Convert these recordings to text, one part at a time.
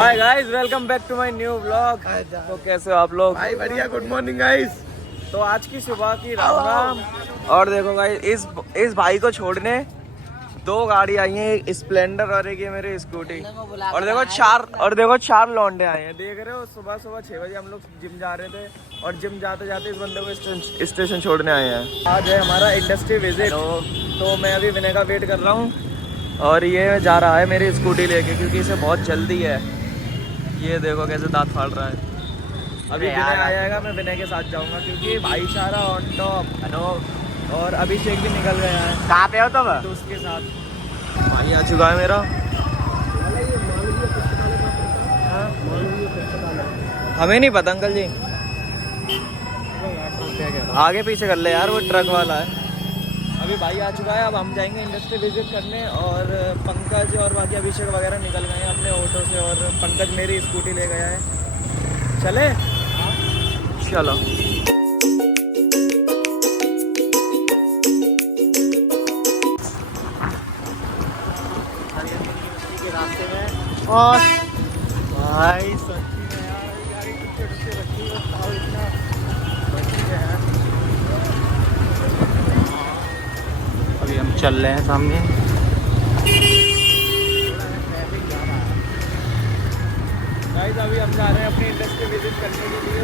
Hi guys, welcome back to my new vlog. तो कैसे हो आप लोग? भाई बढ़िया, गुड मॉर्निंग गाइस। तो आज की सुबह की राम राम। और देखो गाइस, इस भाई को छोड़ने दो गाड़ी आई हैं, एक स्प्लेंडर और एक ये मेरी स्कूटी। और देखो चार लौंडे आए हैं। देख रहे हो, सुबह सुबह 6 बजे हम लोग जिम जा रहे थे और जिम जाते जाते इस बंदे को स्टेशन छोड़ने आए हैं। आज है हमारा इंडस्ट्री विजिट, तो मैं अभी विनय का वेट कर रहा हूँ और ये जा रहा है मेरी स्कूटी लेके क्योंकि इसे बहुत जल्दी है। ये देखो कैसे दांत फाड़ रहा है। अभी विनय आएगा, मैं विनय के साथ जाऊंगा क्योंकि भाईचारा ऑन टॉप। और अभिषेक भी निकल गया है। कहाँ पे हो तुम? दोस्त के साथ भाई आ चुका है मेरा। हमें नहीं पता अंकल जी, आगे पीछे कर ले यार, वो ट्रक वाला है। अभी भाई आ चुका है, अब हम जाएंगे इंडस्ट्री विजिट करने। और पंकज और बाकी अभिषेक वगैरह निकल गए हैं अपने ऑटो से और पंकज मेरी स्कूटी ले गया है। चले चलो। के रास्ते में और भाई सच्ची में यार गाड़ी टुकड़े टुकड़े रखी है, ताव इतना बची है यार। अभी हम चल रहे हैं सामने। गाइस अभी हम जा रहे हैं अपनी इंडस्ट्री विजिट करने के लिए।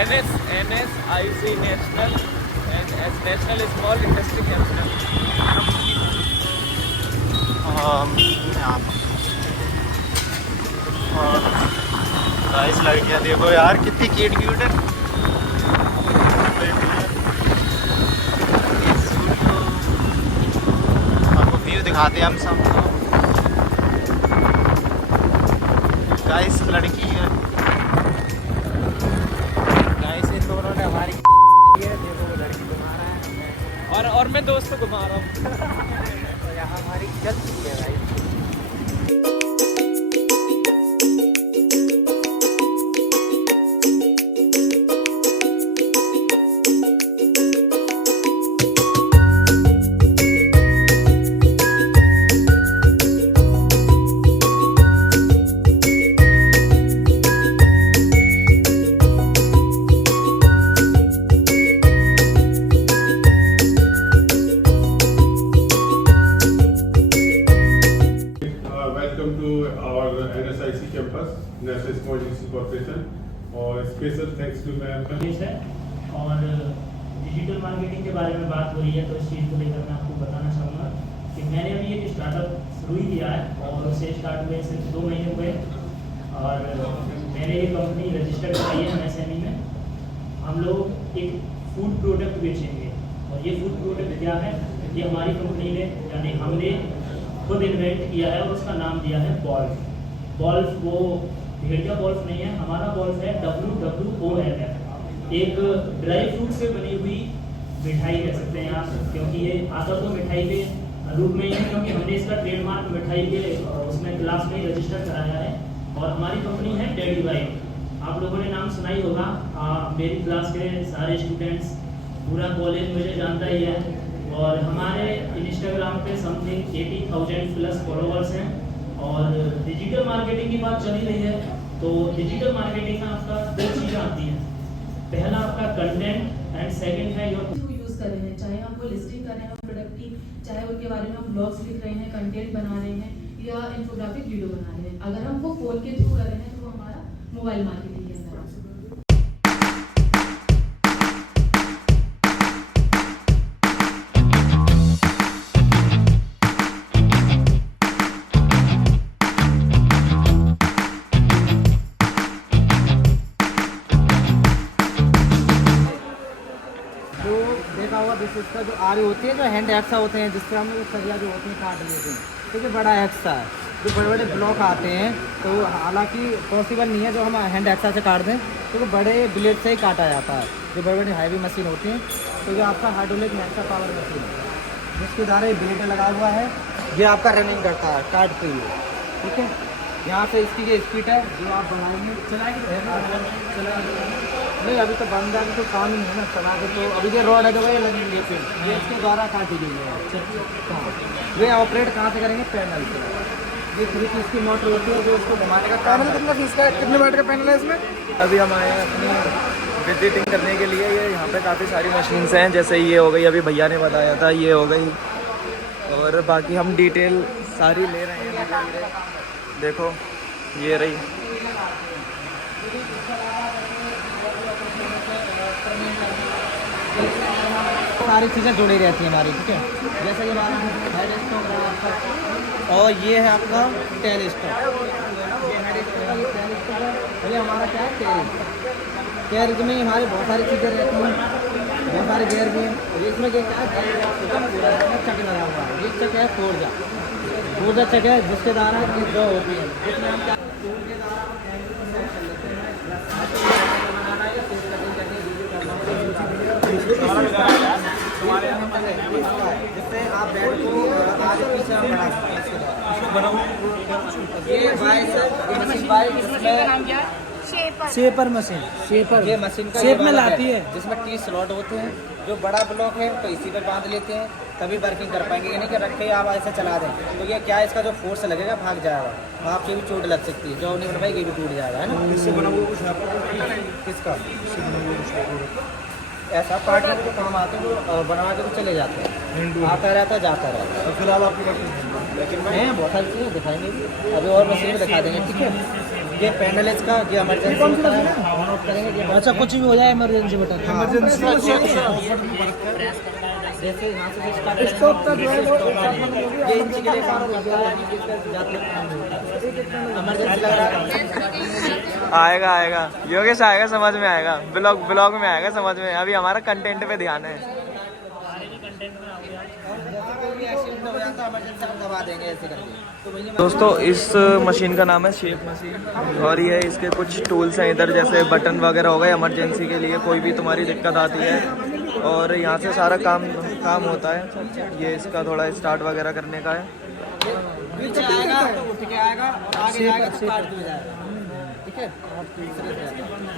NSIC national small industry cancer. Guys लड़कियां देखो यार कितनी क्यूट क्यूट है। आपको व्यू दिखाते हैं हम सबको। गाइस लड़की है, गाइस इन दोनों ने हमारी देखो वो लड़की घुमा रहा है और मैं दोस्त को घुमा रहा हूँ। तो यहाँ हमारी इज्जत है भाई। Welcome to our NSIC campus, National Small Industry Corporation, और स्पेशल थैंक्स टू मैम। है और डिजिटल मार्केटिंग के बारे में बात हो रही है, तो इस चीज़ को लेकर मैं आपको बताना चाहूँगा कि मैंने अभी एक स्टार्टअप शुरू ही किया है और उसे स्टार्ट हुए सिर्फ 2 महीने हुए और मैंने ये कंपनी रजिस्टर्ड कराई है MSME में। हम लोग एक फूड प्रोडक्ट बेचेंगे और ये फूड प्रोडक्ट क्या है, ये हमारी कंपनी ने यानी हमने खुद इन्वेंट किया है और उसका नाम दिया है बॉल्फ। बॉल्फ वो भेड़िया बॉल्फ नहीं है, हमारा बॉल्फ है WWOLF। एक ड्राई फ्रूट से बनी हुई मिठाई कह सकते हैं आप, क्योंकि ये आता तो मिठाई के रूप में ही है, क्योंकि हमने इसका ट्रेडमार्क मिठाई के उसमें क्लास में रजिस्टर कराया है। और हमारी कंपनी है डैडी वाइट। आप लोगों ने नाम सुना ही होगा, मेरी क्लास के सारे स्टूडेंट्स, पूरा कॉलेज मुझे जानता ही है। और हमारे इंस्टाग्राम पे समथिंग 80,000 प्लस फॉलोअर्स हैं। और डिजिटल मार्केटिंग की बात चली रही है, तो डिजिटल मार्केटिंग में आपका 2 चीज़ें आती हैं। पहला आपका कंटेंट एंड सेकंड है योर यूज कर रहे हैं, चाहे आप वो लिस्टिंग कर रहे हैं प्रोडक्ट की, चाहे उनके बारे में हम ब्लॉग्स लिख रहे हैं, कंटेंट बना रहे हैं या इन्फोग्राफिक वीडियो बना रहे हैं। अगर हम वो फोन के थ्रू कर रहे हैं तो वो हमारा मोबाइल मार्केटिंग के अंदर आ सकता है। देखा हुआ इसका जो आरी होती है, जो हैंड एक्सा होते हैं, जिससे हम लोग सरिया जो होती है काट लेते हैं, ठीक है। बड़ा एक्सा है, जो बड़े बड़े ब्लॉक आते हैं, तो हालांकि पॉसिबल नहीं है जो हम हैंड एक्सा से काट दें, तो वो बड़े ब्लेड से ही काटा जाता है। जो बड़ी बड़ी हैवी मशीन होती हैं, तो ये आपका हाइड्रोलिक एक्सा पावर मशीन है, जिसके द्वारा ये ब्लेड लगा हुआ है, ये आपका रनिंग करता है काटते हुए, ठीक है। यहाँ से इसकी जो स्पीड है जो आप बढ़ाएंगे, चलाएंगे नहीं, अभी तो बंद है, तो काम ही नहीं है ना, चला के तो अभी ये रॉड है जो ये लगेंगे, ये इसके द्वारा काटी गई है। ये ऑपरेट कहाँ से करेंगे? पैनल से। ये 3 पीस की मोटर होती है जो इसको घुमाने का काम है। कितना पीस का है, कितने वाट का पैनल है इसमें? अभी हम आए हैं अपनी विजिटिंग करने के लिए। ये यहाँ पे काफ़ी सारी मशीन्स हैं, जैसे ये हो गई, अभी भैया ने बताया था, ये हो गई, और बाकी हम डिटेल सारी ले रहे हैं धीरे-धीरे। देखो ये रही। सारी चीज़ें जुड़ी रहती हैं हमारी, ठीक है। जैसे कि हमारा हेड स्टॉक है आपका, और ये है आपका टेल स्टॉक। ये हेड स्टॉक है, ये टेल स्टॉक है, और ये हमारा क्या है, कैरिज। कैरिज में हमारी बहुत सारी चीज़ें रहती हैं, बहुत सारे गेयर भी हैं। और इसमें क्या है, चक लगा हुआ है। ये चक है फोर्जा चक है, जिसके द्वारा ये दो होती है, जिसमें हम क्या टूल के द्वारा बनाना है या फेस कटिंग करके जिससे आप बेड को आगे पीछे हम बढ़ा सकते हैं। इसके द्वारा ये शेपर मशीन, ये मशीन का शेप में लाती है, जिसमें टी स्लॉट होते हैं। जो बड़ा ब्लॉक है तो इसी पर बांध लेते हैं, तभी वर्किंग कर पाएंगे। यानी कि रखे आप ऐसे चला दें तो ये क्या है, इसका जो फोर्स लगेगा भाग जाएगा, आपसे भी चोट लग सकती है। जो नहीं बन पाएगी ये भी टूट जाएगा, है ना। इससे बना हुआ कुछ किसका ऐसा पार्ट में जो काम आते हैं वो बनवा के तो चले जाते हैं, आता रहता है जाता रहता है। तो फिलहाल आपके हैं बहुत सारी चीज़ें दिखाएंगे, अभी और मशीन दिखा देंगे, ठीक है। ये पैनल है इसका, ये इमरजेंसी होता है, ऑन ऑफ करेंगे। अच्छा, कुछ भी हो जाए इमरजेंसी बटन, इमरजेंसी जैसे यहाँ से स्टॉप का जो है वो ये इंच के लिए काम होता है, इमरजेंसी लग रहा है। आएगा योगेश, आएगा, समझ में आएगा, ब्लॉग में आएगा समझ में। अभी हमारा कंटेंट पे ध्यान है। दोस्तों इस मशीन का नाम है शेप मशीन, और ये इसके कुछ टूल्स हैं इधर, जैसे बटन वगैरह हो गए इमरजेंसी के लिए, कोई भी तुम्हारी दिक्कत आती है, और यहाँ से सारा काम होता है। ये इसका थोड़ा स्टार्ट वगैरह करने का है। नीचे आएगा तो उठ के आएगा, आगे जाएगा तो काट के जाएगा, ठीक है।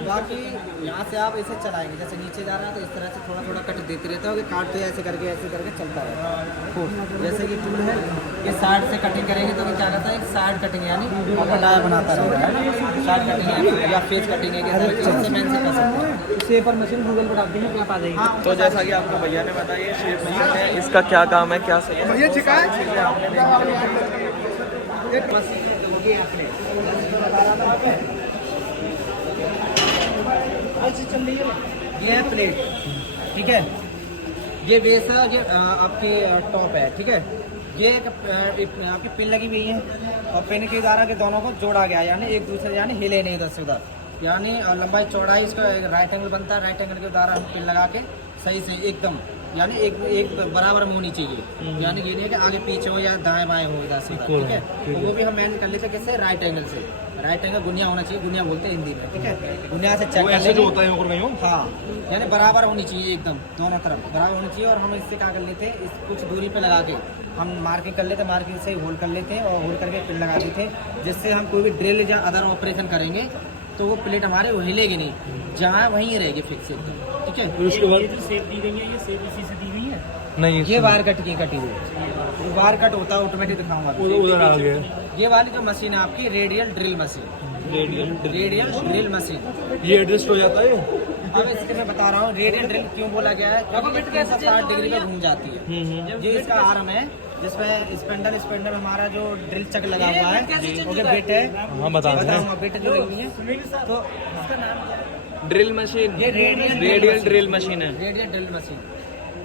बाकी यहाँ से आप इसे चलाएंगे, जैसे नीचे जा रहा है तो इस तरह से थोड़ा थोड़ा कट देते रहते हो, काटते ऐसे करके चलता रहेगा। जैसे कि टूल है, ये साइड से कटिंग करेंगे तो क्या करता है, एक साइड कटिंग यानी डाया बनाता रहेगा, है ना। साइड कटिंग या फेस कटिंग है, शेपर मशीन गूगल पर डाल देंगे, क्या पा जाएगी। तो जैसा कि आपको भैया ने बताया, ये शेप मशीन है, इसका क्या काम है, क्या सही ये है प्लेट, ठीक है। ये बेस है, ये आपकी टॉप है, ठीक है। ये आपकी पिन लगी हुई है, और पिन के द्वारा के दोनों को जोड़ा गया, यानी एक दूसरे यानी हिले नहीं इधर से उधर, यानी लंबाई चौड़ाई इसका राइट एंगल बनता है। राइट एंगल के द्वारा हम पिन लगा के सही से एकदम, यानी एक बराबर होनी चाहिए, यानी ये नहीं कि आगे पीछे हो या दाएं बाएं हो इधर से, ठीक है। तो वो भी हम मैनेज कर लेते हैं किससे, राइट एंगल से। राइट एंगल गुनिया होना चाहिए, गुनिया बोलते हैं हिंदी में, ठीक है। गुनिया से चेक ऐसे जो होता है हाँ, यानी बराबर होनी चाहिए एकदम, दोनों तरफ बराबर होनी चाहिए। और हम इससे क्या कर लेते हैं, इस कुछ दूरी पे लगा के हम मार्किंग कर लेते हैं, मार्किंग से होल्ड कर लेते हैं, और होल्ड करके पिन लगा देते हैं, जिससे हम कोई भी ड्रिल या अदर ऑपरेशन करेंगे तो वो प्लेट हमारे वो हिलेगी नहीं, जहाँ वहीं रहेगी फिक्स एकदम, ठीक है। उसके बाद जो शेप दी गई है, ये शेप इसी से दी गई है। नहीं, ये वायर कट की कटी हुई, वायर कट होता है ऑटोमेटिक, दिखाऊंगा उधर आ गया। ये वाली जो मशीन है आपकी radial drill machine, radial drill machine, ये एडजस्ट हो जाता है। अब इसके मैं बता रहा हूँ रेडियल ड्रिल क्यों बोला गया है, क्योंकि 360 डिग्री में घूम जाती है। ये इसका आर्म है, जिसमें स्पेंडर हमारा जो ड्रिल चक लगा हुआ है, ओके बिट है, बताऊंगा बिट जो लगी है। तो ड्रिल मशीन, ये रेडियल ड्रिल मशीन है, रेडियल ड्रिल मशीन।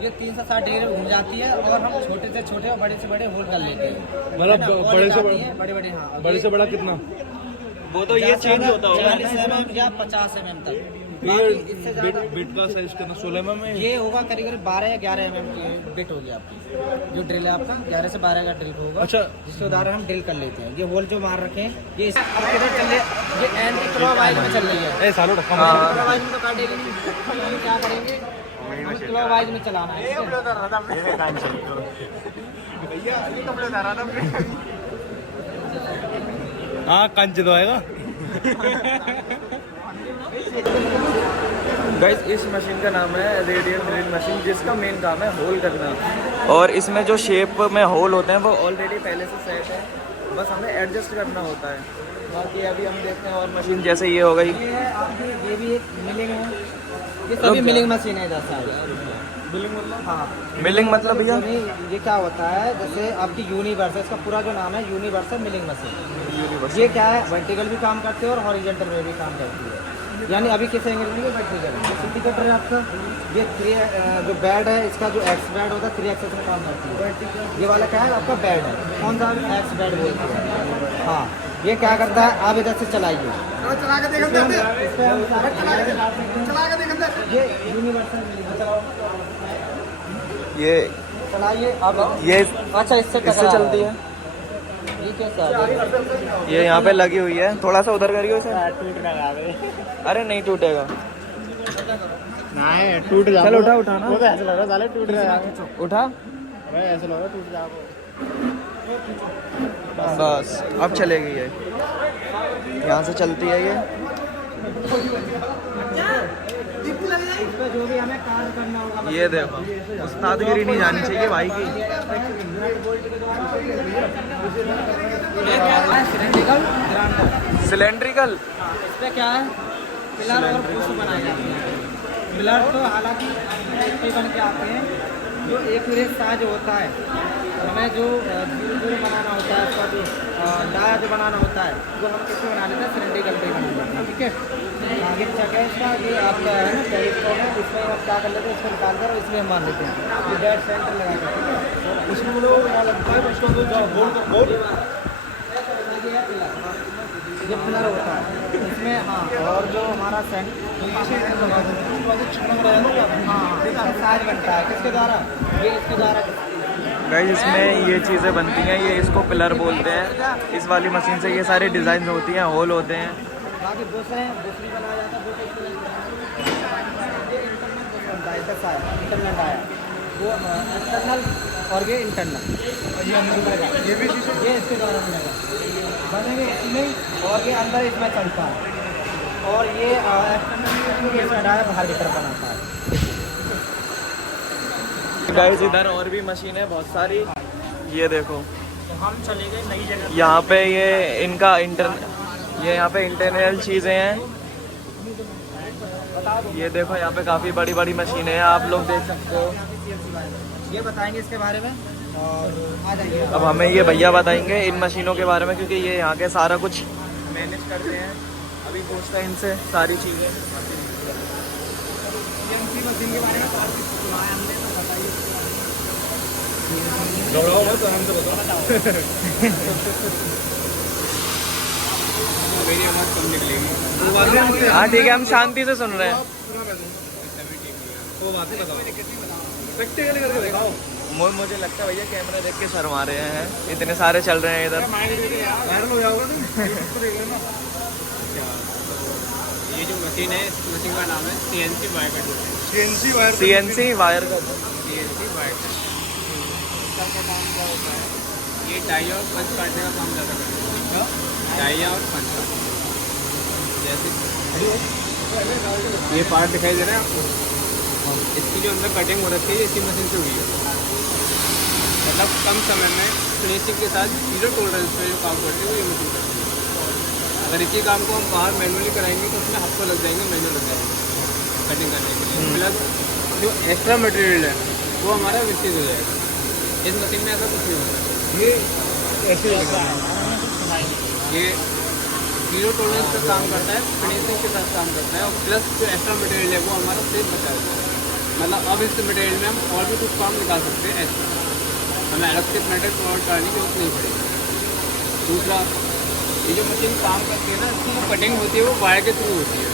ये 360 डिग्री में घूम जाती है, और हम छोटे से छोटे और बड़े से बड़े होल कर लेते हैं। मतलब बड़े से बड़े हाँ, बड़े से बड़ा कितना, वो तो ये चेंज होता होगा 40 mm या 50 mm तक। इससे बिट का साइज करना 16 mm में ये होगा, करीब 12 या 11 mm की बिट होगी आपकी। जो ड्रिल है आपका 11 से 12 का ड्रिल होगा, अच्छा, जिसके उदाहरण हम ड्रिल कर लेते हैं। ये होल जो मार रखे हैं, ये अब किधर चल रहे, ये एंटी क्लॉकवाइज में चल रही है। क्लॉकवाइज में तो काटेगी नहीं, हम क्या करेंगे, क्लॉकवाइज में चलाना है। हाँ, कंच तो आएगा। गाइस इस मशीन का नाम है रेडियल ड्रिल मशीन, जिसका मेन काम है होल करना। और इसमें जो शेप में होल होते हैं वो ऑलरेडी पहले से सेट है, बस हमें एडजस्ट करना होता है। बाकी अभी हम देखते हैं और मशीन जैसे ये हो गई। ये है आपकी, ये भी एक मिलिंग है, ये सभी मिलिंग मशीन है इधर साइड। मिलिंग मतलब? हाँ, मिलिंग मतलब भैया ये क्या होता है, जैसे आपकी यूनिवर्स है, इसका पूरा जो नाम है यूनिवर्सल मिलिंग मशीन। ये क्या है, वर्टिकल भी काम करते हैं और हॉरिजॉन्टल में भी काम करती है। यानी अभी किस एंगल में वर्टिकल है, सिटी कटर है आपका। ये जो बेड है, इसका जो एक्स बेड होता है 3 एक्सेस में काम करती है। ये वाला क्या है आपका बेड है, कौन सा एक्स बेड बोलते हैं। हाँ, ये क्या करता है, आप इधर से चलाइए, ये यूनिवर्सल ये चलाइए आप। ये अच्छा, इससे चलती है। ये कैसा, ये यहाँ पे लगी हुई है, थोड़ा सा उधर करियो इसे। अरे नहीं टूटेगा। नहीं टूट जा। चलो उठा ना। वो तो ऐसा लग रहा है साले टूट रहा है। उठा भाई ऐसा लग रहा है टूट जा। बस अब चलेगी ये, यहाँ से चलती है ये। इसमें जो भी हमें कार्य करना होगा, ये देखो, उस्तादगिरी नहीं जानी चाहिए भाई की। सिलेंड्रिकल इसमें क्या है, पिलर और पुश बनाए जाते हैं। पिलर तो हालांकि ऐसे बन के आते हैं, जो एक मिनट साइज होता है, हमें जो जीरो बनाना होता है, उसका जो डाया जो बनाना होता है, वो हम किससे बना लेते हैं, सिलेंड्रिकल पे बना लेते हैं। ठीक है, आगे चेक है इसका, ये आपका है ना टेलीस्कोप है, इसमें हम क्या कर लेते हैं, इसको निकाल कर और इसमें हम मान लेते हैं, ये डेड सेंटर लगा कर। ठीक है, इसमें वो क्या लगता है उसको तो बोर्ड ये पिलर होता है इसमें। हाँ, और जो हमारा साइज बनता है किसके द्वारा, ये इसके द्वारा। गाइस इसमें ये चीज़ें बनती हैं, ये इसको पिलर बोलते हैं। इस वाली मशीन से ये सारी डिज़ाइन होती हैं, होल होते हैं। बाकी दूसरे बनाया जाता है, इंटरनल आया, वो एक्सटर्नल और ये इंटरनल, ये भी ये इसके द्वारा बनेंगे इसमें, और ये अंदर इसमें चलता है, और ये एक्सटर्नल इसमें डायरेक्ट बाहर की तरफ बनाता है। गाइस इधर और भी मशीन है बहुत सारी, ये देखो। तो हम चले गए नई जगह। यहाँ पे ये इनका ये यहाँ पे इंटरनल चीज़ें हैं। ये देखो यहाँ पे काफ़ी बड़ी बड़ी मशीनें हैं, आप लोग देख सकते हो। ये बताएंगे इसके बारे में, और आ जाइए। अब हमें ये भैया बताएंगे इन मशीनों के बारे में, क्योंकि ये यहाँ के सारा कुछ मैनेज करते हैं। अभी पूछते हैं इनसे सारी चीज़ें। मशीन के बारे में हमने तो बताइए। घबराओ मत, हमसे बताओ। मेरी आवाज़ कम निकलेगी। हाँ ठीक है, हम शांति से सुन रहे हैं। वो बातें बताओ, प्रैक्टिकली करके दिखाओ। मुझे लगता है भैया कैमरा देख के शर्मा रहे हैं, इतने सारे चल रहे हैं इधर। वायरल हो जाओगे ना। ये जो मशीन है, इस मशीन का नाम है CNC wire cutter. CNC wire cutter. CNC wire का CNC वायर कटर। इसका काम क्या होता है, ये डाई और पंच काटने का काम ज़्यादा करता है। डाई और पंच काटने, जैसे ये पार्ट दिखाई दे रहा है आपको, इसकी जो अंदर कटिंग हो रखी है इसी मशीन से हुई है। मतलब कम समय में फिनिशिंग के साथ 0 टॉलरेंस पे जो काम करती है वो ये मशीन करती है। अगर इसी काम को हम बाहर मैनुअली कराएंगे तो उसमें हफ्ते लग जाएंगे, महीने लग जाएंगे कटिंग करने के लिए। प्लस जो एक्स्ट्रा मटेरियल है वो हमारा वेस्टेज हो जाएगा। इस मशीन में ऐसा कुछ नहीं होता। ये ऐसे ये 0 टॉलरेंस का काम करता है, फिनिशिंग के साथ काम करता है, और प्लस जो एक्स्ट्रा मटेरियल है वो हमारा सेफ बचा होता है। मतलब अब इस मटेरियल में हम और भी कुछ काम निकाल सकते हैं ऐसा, हमें अलग से मटेरियल प्रोवाइड कराने की जरूरत नहीं पड़ेगी। दूसरा, ये जो मशीन काम करती है ना, इसकी जो कटिंग होती है वो वायर के थ्रू होती है।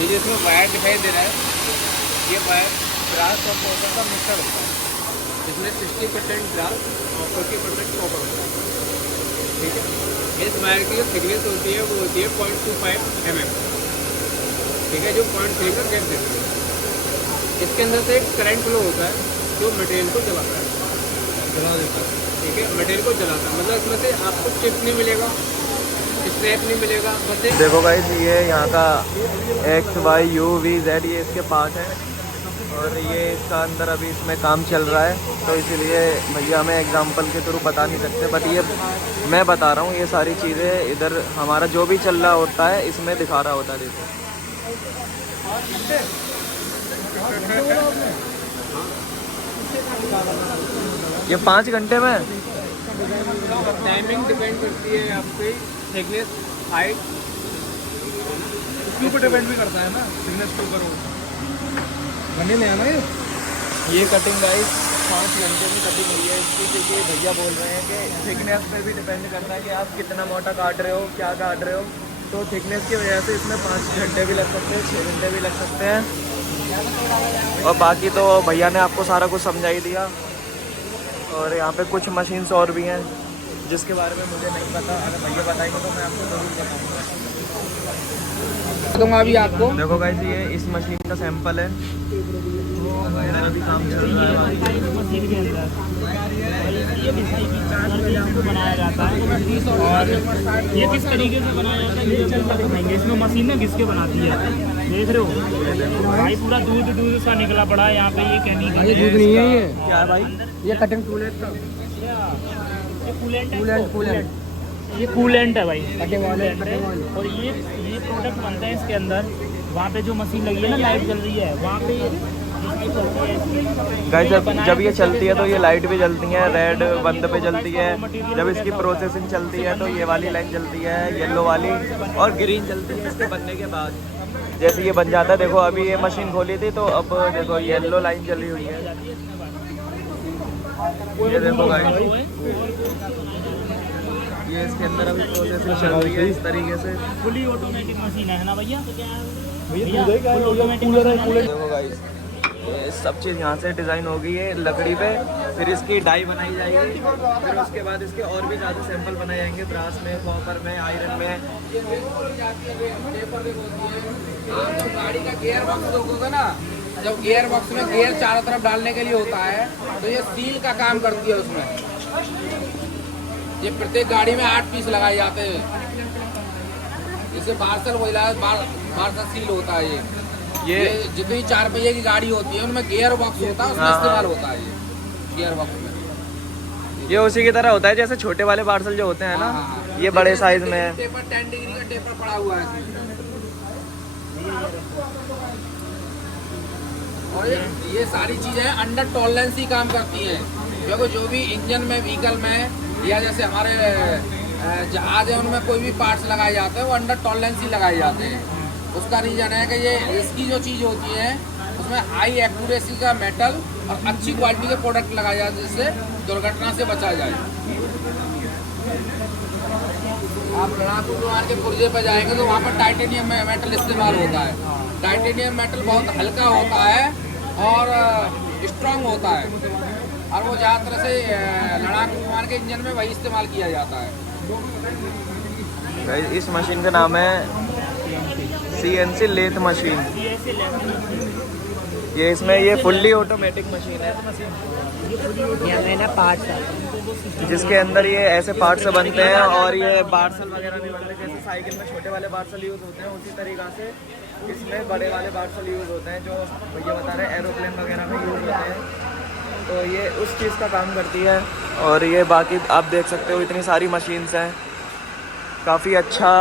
ये जो इसमें वायर दिखाई दे रहा है, ये वायर ग्रास और कॉपर का मिक्सर होता है। इसमें 60% ग्रास और 40% कॉपर होता है। ठीक है, इस वायर की जो थिकनेस होती है वो होती है 0.25 mm। ठीक है, जो 0.3 का गैप देती है। इसके अंदर से एक करंट फ्लो होता है जो मटेरियल को जलाता है, जला देता है। ठीक है, मटेरियल को जलाता है, मतलब इसमें से आपको चिप नहीं मिलेगा, स्क्रैप नहीं मिलेगा। बस देखो गाइस, ये यहाँ का X, Y, U, V, Z ये इसके पार्ट हैं। और ये इसका अंदर अभी इसमें काम चल रहा है, तो इसीलिए भैया हमें एग्जांपल के थ्रू बता नहीं सकते, बट ये मैं बता रहा हूँ। ये सारी चीज़ें इधर हमारा जो भी चल रहा होता है इसमें दिखा रहा होता है। देखो ये 5 घंटे में टाइमिंग डिपेंड करती है आपकी थिकनेस, हाइट, उसके ऊपर डिपेंड भी करता है ना, थिकनेस के ऊपर। बनने में है ना ये कटिंग गाइस 5 घंटे में कटिंग हुई है इसकी, क्योंकि भैया बोल रहे हैं कि थिकनेस पे भी डिपेंड करता है कि आप कितना मोटा काट रहे हो, क्या काट रहे हो। तो थिकनेस की वजह से इसमें 5 घंटे भी लग सकते हैं, 6 घंटे भी लग सकते हैं। और बाकी तो भैया ने आपको सारा कुछ समझा ही दिया। और यहाँ पे कुछ मशीन्स और भी हैं जिसके बारे में मुझे नहीं पता, अगर भैया बताएंगे तो मैं आपको ज़रूर बताऊँगा। अभी आपको देखो गाइस ये इस मशीन का सैंपल है, इधर अभी काम चल रहा है। मशीन के अंदर ये डिजाइन की चार्ज को बनाया जाता है, और ये किस तरीके से बनाया जाता है ये चल कर दिखाएंगे। इसमें मशीन ना घिस के बनाती है, देख रहे हो भाई, पूरा दूध सा निकला पड़ा है यहाँ पे। ये केमिकल, ये दूध नहीं है, ये क्या है भाई? ये कटिंग टूल है इसका। ये कूलेंट ये कूलेंट है भाई, कूलेंट है। और ये प्रोडक्ट बनता है इसके अंदर। वहाँ पे जो मशीन लगी है ना, लाइट जल रही है वहाँ पे गाइस जब ये चलती है तो ये लाइट भी जलती है, रेड बंद पे जलती है। जब इसकी प्रोसेसिंग चलती है तो ये वाली लाइट जलती है, येलो वाली, और ग्रीन जलती है इसके बनने के बाद। जैसे ये बन जाता है, देखो अभी ये मशीन खोली थी तो अब देखो येलो लाइन जली हुई है। ये देखो गाइस, ये इसके अंदर अभी प्रोसेसिंग चल रही है इस तरीके से। फुली ऑटोमेटिक मशीन है ना भैया? भैया फुल ऑटोमेटिक मशीन है। देखो गाइस ये सब चीज़ यहाँ से डिज़ाइन हो गई है लकड़ी पे, फिर इसकी डाई बनाई जाएगी, फिर उसके बाद इसके और भी ज़्यादा सैंपल बनाए जाएंगे, ब्रास में, कॉपर में, आयरन में। गाड़ी का गियर बॉक्स देखोगे ना, जब गियर बॉक्स में गियर चारों तरफ डालने के लिए होता है तो ये स्टील का काम करती है उसमें। ये प्रत्येक गाड़ी में 8 पीस लगाए जाते हैं। जैसे पार्सल पार्सल सील होता है। ये जितनी 4 पहिए की गाड़ी होती है उनमें गियर बॉक्स होता है, उसमें इस्तेमाल होता है ये गियर बॉक्स में। ये उसी की तरह होता है जैसे छोटे वाले पार्सल जो होते हैं ना, ये बड़े साइज में है। टेपर 10 डिग्री का टेपर पड़ा हुआ है इसमें। और ये सारी चीजें अंडर टॉलरेंस ही काम करती हैं, क्योंकि जो भी इंजन में, व्हीकल में, या जैसे हमारे जहाज है उनमें कोई भी पार्ट्स लगाए जाते हैं वो अंडर टॉलरेंस ही लगाए जाते हैं। उसका रीजन है कि ये इसकी जो चीज़ होती है उसमें हाई एक्यूरेसी का मेटल और अच्छी क्वालिटी के प्रोडक्ट लगाए जाते हैं, जिससे दुर्घटना से बचा जाए। आप लड़ाकू विमान के पुर्जे पर जाएंगे तो वहाँ पर टाइटेनियम मेटल इस्तेमाल होता है। टाइटेनियम मेटल बहुत हल्का होता है और स्ट्रॉन्ग होता है, और वो ज़्यादातर से लड़ाकू विमान के इंजन में वही इस्तेमाल किया जाता है। इस मशीन का नाम है CNC लेथ मशीन। ये इसमें ये फुल्ली ऑटोमेटिक मशीन है जिसके अंदर ये ऐसे पार्ट्स बनते हैं, और ये पार्सल वगैरह भी बनते हैं। जैसे साइकिल में छोटे वाले पार्सल यूज़ होते हैं, उसी तरीक़ा से इसमें बड़े वाले पार्सल यूज़ होते हैं, जो भैया बता रहे हैं एरोप्लेन वगैरह में यूज़ होते हैं। तो ये उस चीज़ का काम करती है। और ये बाकी आप देख सकते हो इतनी सारी मशीन्स हैं, काफ़ी अच्छा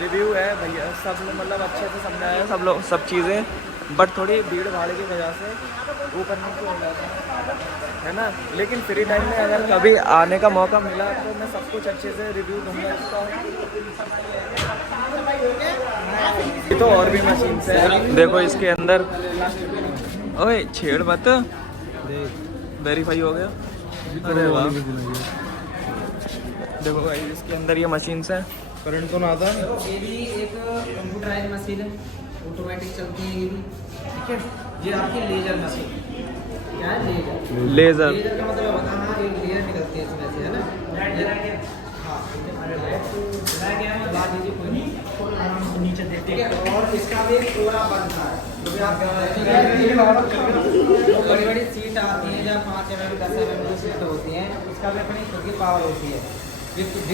रिव्यू है भैया, सब मतलब अच्छे से समझाया है सब लोग सब चीज़ें, बट थोड़ी भीड़ भाड़ की वजह से वो करने की हो जाता है ना। लेकिन फ्री टाइम में अगर कभी आने का मौका मिला तो मैं सब कुछ अच्छे से रिव्यू दूंगा इसका। तो और भी मशीन्स है, देखो इसके अंदर। ओए छेड़ मत, वेरीफाई हो गया। अरे वाह, देखो भाई इसके अंदर ये मशीन्स हैं। करंट तो ना आता है। ये भी एक कंप्यूटराइज मशीन है, ऑटोमेटिक चलती है ये भी, ठीक है। ये आपकी लेजर मशीन, क्या है लेजर का मतलब है बता, हाँ एक लेयर निकलती है इसमें से, है ना। हाँ लगा दीजिए, कोई नहीं, नीचे देखते हैं। और इसका भी एक पूरा बनता है, बड़ी बड़ी सीट आती है जहाँ 5 mm 10 mm की सीट होती हैं, उसका भी अपनी खुद की पावर होती है। ये 1.5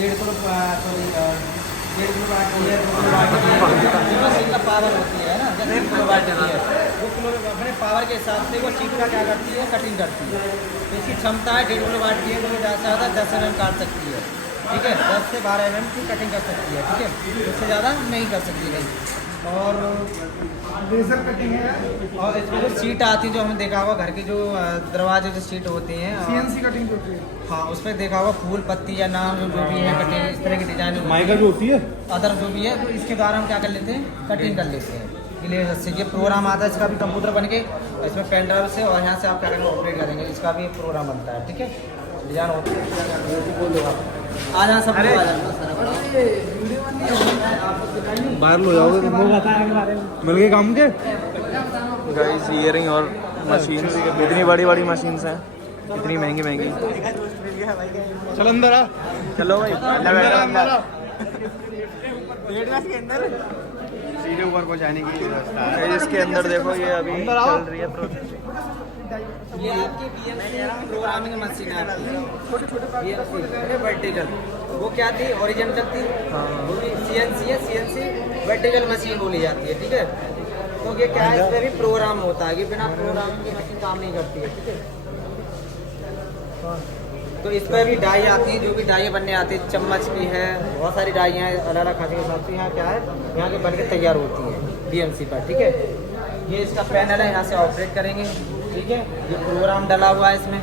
किलो पावर होती है ना, 1.5 किलो वाट होती है। वो किलो अपने पावर के हिसाब से वो सीट का क्या करती है, कटिंग करती है। तो इसकी क्षमता है 1.5 किलो वाट की है, तो वो ज़्यादा से ज़्यादा 10 mm काट सकती है, ठीक है। 10 से 12 mm की कटिंग कर सकती है, ठीक है। उससे ज़्यादा नहीं कर सकती नहीं। और लेजर कटिंग है। और इसमें जो सीट आती है, जो हमने देखा होगा घर के जो दरवाजे जो सीट होते हैं, CNC कटिंग होती है। हाँ, उस पर देखा होगा फूल पत्ती या नाम जो भी है कटिंग, इस तरह की डिजाइन माइका जो होती है, अदर जो भी है, तो इसके द्वारा हम क्या कर लेते हैं, कटिंग कर लेते हैं। लेजर से ये प्रोग्राम आता है, इसका भी कंप्यूटर बन के इसमें पेन ड्राइव से, और यहाँ से आप क्या करेंगे, ऑपरेट करेंगे, इसका भी प्रोग्राम बनता है, ठीक है। डिजाइन होती है, बोल दो आप आ जाना, सब लोग आ जाना। बाहर लो जाओगे तो मिल गए काम के। गाइस ईयरिंग और मशीन, इतनी बड़ी बड़ी मशीन्स हैं, इतनी महंगी महंगी। चल अंदर आ, चलो भाई, अंदर सीधे ऊपर को जाने की व्यवस्था है। इसके अंदर देखो, ये अभी चल रही है प्रोसेस। ये आपकी BNC प्रोग्रामिंग मशीन है, छोटे वर्टिकल, वो क्या थी, ओरिजेंटल थी, वो भी CNC है। CNC वर्टिकल मशीन बोली जाती है, ठीक है। तो ये क्या है, इसमें भी प्रोग्राम होता है, ये बिना प्रोग्राम की मशीन काम नहीं करती है, ठीक है। तो इस पर भी डाई आती है, जो भी डाई बनने आती है, चम्मच की है, बहुत सारी डाई हैं अलग अलग खाने के साथ। तो यहाँ क्या है, यहाँ के बन के तैयार होती है BNC पर, ठीक है। ये इसका पैनल है, यहाँ से ऑपरेट करेंगे, ठीक है। ये प्रोग्राम डला हुआ है इसमें,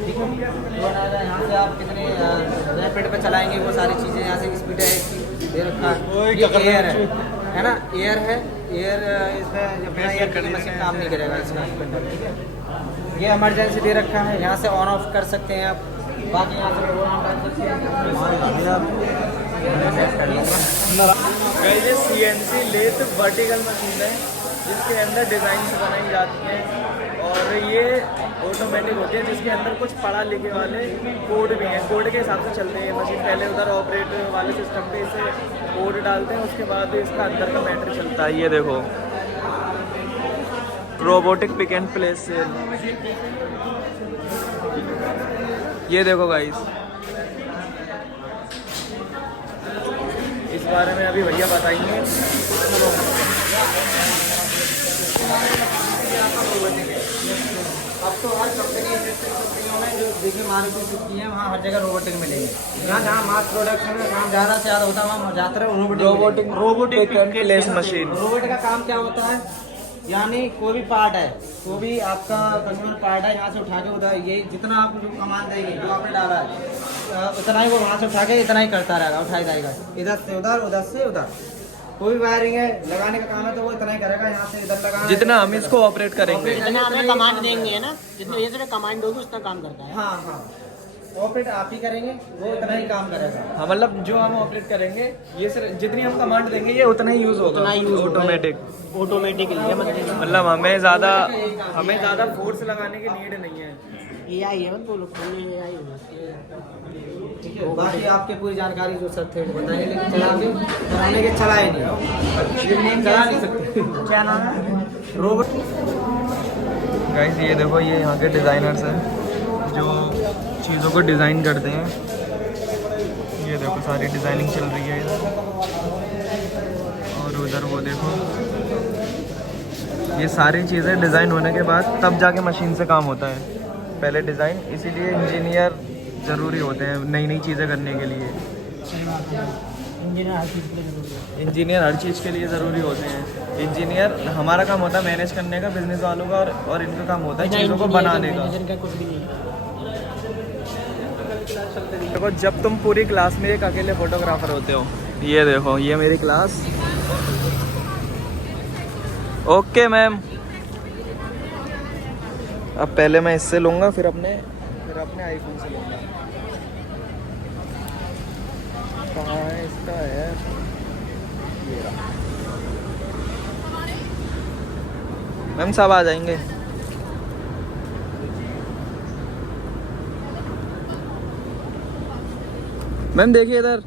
ठीक है। यहाँ से आप कितने रैपिड पे चलाएंगे, वो सारी चीज़ें यहाँ से स्पीड है इसकी दे रखा है। ये एयर है ना, एयर है, एयर इसमें जब बिना एयर की मशीन काम नहीं करेगा इसका, ठीक है। ये इमरजेंसी दे रखा है, यहाँ से ऑन ऑफ कर सकते हैं आप। बाकी यहाँ से प्रोग्राम डाल सकते हैं। ये CNC लेथ वर्टिकल मशीन है, जिसके अंदर डिज़ाइन बनाई जाती हैं, और ये ऑटोमेटिक होती है, जिसके अंदर कुछ पढ़ा लिखे वाले कोड भी हैं। कोड के हिसाब से चलते हैं मशीन। पहले उधर ऑपरेट वाले सिस्टम पे इसे कोड डालते हैं, उसके बाद इसका अंदर का मैटर चलता है। ये देखो, robotic pick and place cell. ये देखो गाइस, इस बारे में अभी भैया बताएंगे। अब तो हर कंपनी कंपनियों में जो देखिए मारुति सुजुकी है, वहाँ हर जगह रोबोटिक मिलेंगे। यहाँ जहाँ मास प्रोडक्शन है, वहाँ ज़्यादा से ज़्यादा होता है, वहाँ ज़्यादातर robotic pick and place machine. Robot का काम क्या होता है, यानी कोई भी पार्ट है, कोई भी आपका कंज्यूमर पार्ट है, यहाँ से उठा के उधर, ये जितना आप जो कमान देंगे, जो आपने डाला है, उतना ही वो वहाँ से उठा के इतना ही करता रहेगा, उठाई जाएगा, इधर से उधर, उधर से उधर। कोई वायरिंग है, लगाने का काम है, तो वो इतना ही करेगा, यहाँ से इधर लगाना। जितना हम इसको ऑपरेट करेंगे, जितना हमें कमांड देंगे ना, जितने ये कमांड दोगे उतना काम करता है। हाँ हाँ, ऑपरेट आप ही करेंगे, वो उतना ही काम करेगा। हाँ, मतलब जो हम ऑपरेट करेंगे, ये सिर्फ जितनी हम कमांड देंगे, ये उतना ही यूज होगा, उतना ही यूज ऑटोमेटिकली। मतलब हमें ज़्यादा फोर्स लगाने की नीड नहीं है। AI है, बोलो AI ठीक है। बाकी आपके पूरी जानकारी जो सर थे वो बताएंगे, लेकिन चलाने के चलाए नहीं, चला नहीं सकते। क्या नाम है, रोबोट। गाइस ये देखो, ये यहाँ के डिज़ाइनर्स हैं जो चीज़ों को डिज़ाइन करते हैं। ये देखो, सारी डिज़ाइनिंग चल रही है इधर, और उधर वो देखो, ये सारी चीज़ें डिज़ाइन होने के बाद तब जाके मशीन से काम होता है। पहले डिज़ाइन, इसीलिए इंजीनियर ज़रूरी होते हैं नई नई चीज़ें करने के लिए। इंजीनियर हर चीज़ के लिए ज़रूरी होते हैं। इंजीनियर, हमारा काम होता है मैनेज करने का बिजनेस वालों का, और इनका काम होता है चीज़ों को बनाने का। देखो, जब तुम पूरी क्लास में एक अकेले फोटोग्राफर होते हो, ये देखो, ये मेरी क्लास। ओके मैम, अब पहले मैं इससे लूँगा, फिर अपने आईफोन से लूँगा। कहाँ है इसका है, ये रहा। मैम सब आ जाएंगे। मैम देखिए इधर।